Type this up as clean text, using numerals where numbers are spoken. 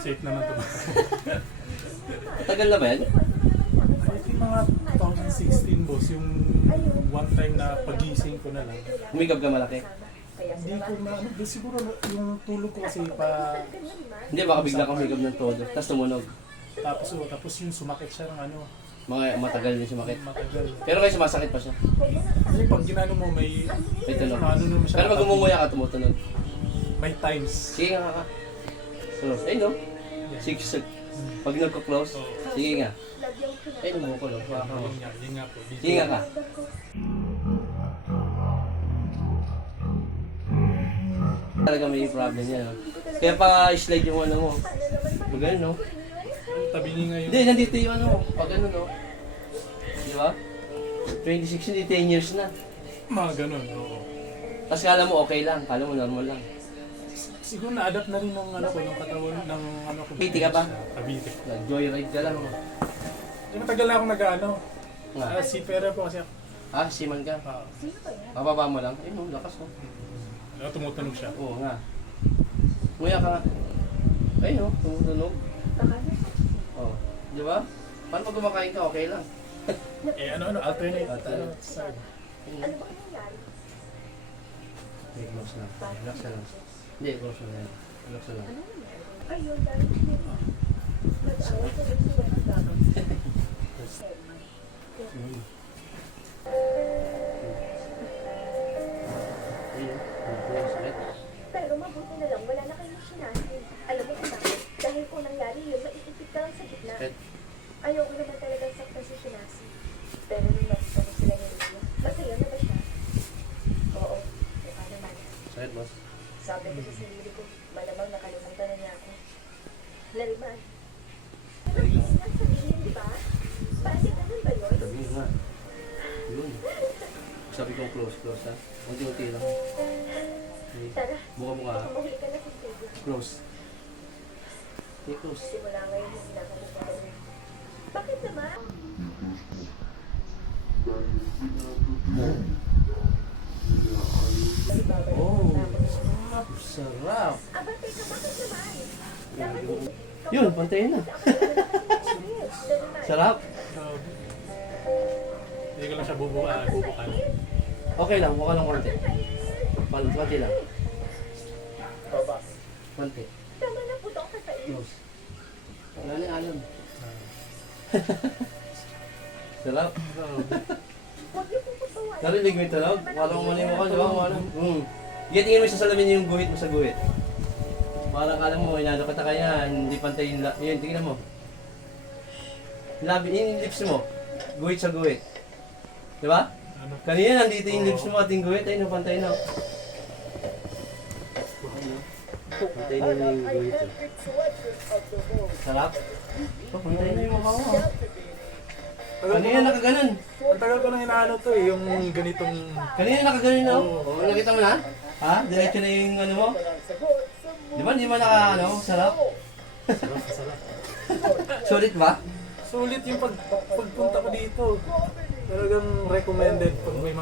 Safe naman ito. Tagal na ba yan? I think mga 2016 boss, yung one time na pagising ko na lang. Humigab ka malaki? Hindi ko na, siguro yung tulog ko kasi pa, Hindi, baka bigla kang humigab ng todo. Tapos tumunog. tapos yung sumakit siya ng ano, Mga matagal din sumakit. matagal. Pero kayo sumasakit pa siya. Kasi pag ginano mo, may, May tunog. ano naman siya. Pero pag umumuya ka, tumutunog. May times. Sige nga ka. Close. Ayun no? Six. Pag nagko-close, sige nga. Ayun, umukulo. Baka mo. Yun nga po. Sige nga ka. Talaga may problem yan. No? Kaya pa-slide yung ano mo. Magano no? Tabingi ngayon. Hindi, nandito yung ano. Pag ano no? Di ba? 26, hindi 10 years na. Mga ganun, oo. Tapos kala mo okay lang. Kala mo normal lang. Siguro na-adapt na rin ng ano ko, ng katawan, ng ano ko. Cavite ka ba? Cavite. Nag-joyride ka lang. Yung matagal na akong nag-ano. Nga. Seafarer po kasi ako. Ah, siman ka. Mababa mo lang. Ayun mo, lakas mo. Tumutunog siya. Oo nga. Nguya ka nga. Ayun o, tumutunog. Oh, di ba? Paano pag kumakain ka, okay lang. Alternate. Alternate. Side. Ano ba nangyayari? Okay, close lang. Relax na lang. Hindi, close na lang. Relax na lang. Ano nangyayari? Ayun, dahil nag-away ko rin sila ng gano'n. Mm. Ayun, hindi sakit. Pero mabuti na lang, wala na kayong sinasin. Alam mo kung bakit? Dahil kung nangyari yun, maiipit ka lang sa gitna. Sakit. Ayoko naman talagang saktan si Shinasi. Pero nung nakita ko sila ni Rino, masaya na ba siya? Oo, mukha naman. Sakit, boss. Sabi ko sa sarili ko, malamang nakalimutan na niya ako. Lariman. Pero easy lang sabihin, di ba? Bakit ganun ba yun? Sabi nga. Yun. Sabi ko close ha. Unti-unti lang. Okay. Tara, Buka-buka ha. umuwi ka na sa studio. Close. Okay, close. Simula ngayon, hindi na kami gagawin. Bakit naman? Oh, sarap. Aba, teka, bakit naman? Dapat Yun, pantay na. Sarap. Hindi ko lang siya bubukan. Okay lang, buka lang konti. Konti lang. Baba. Konti. Tama na, putok ka sa iyo. Close. Wala na alam. Sarap. Huwag niyo pong pagbawalan. Narinig mo yung tunog? Walang mali mo ka, di ba? Walang. Tingin mo sa salamin yung guhit mo sa guhit. Parang alam mo, inano ka kaya, hindi pantay yung yun, tingnan mo. Labi, yung lips mo. Guhit sa guhit. Di ba? Ano? Kanina nandito yung lips mo at yung guhit, ayun, pantay na. Pantay na yung guhit. Sarap? Pantay na yung mukha mo. Kanina nakaganon. Ang tagal ko nang inaano to eh, yung ganitong... Kanina nakaganon na. Oo. Oo, nakita mo na? Ha? Diretso na yung ano mo? Di ba hindi mo naka ano? Sarap? Sarap. Sulit ba? Sulit yung pagpunta ko dito. Talagang recommended pag may mga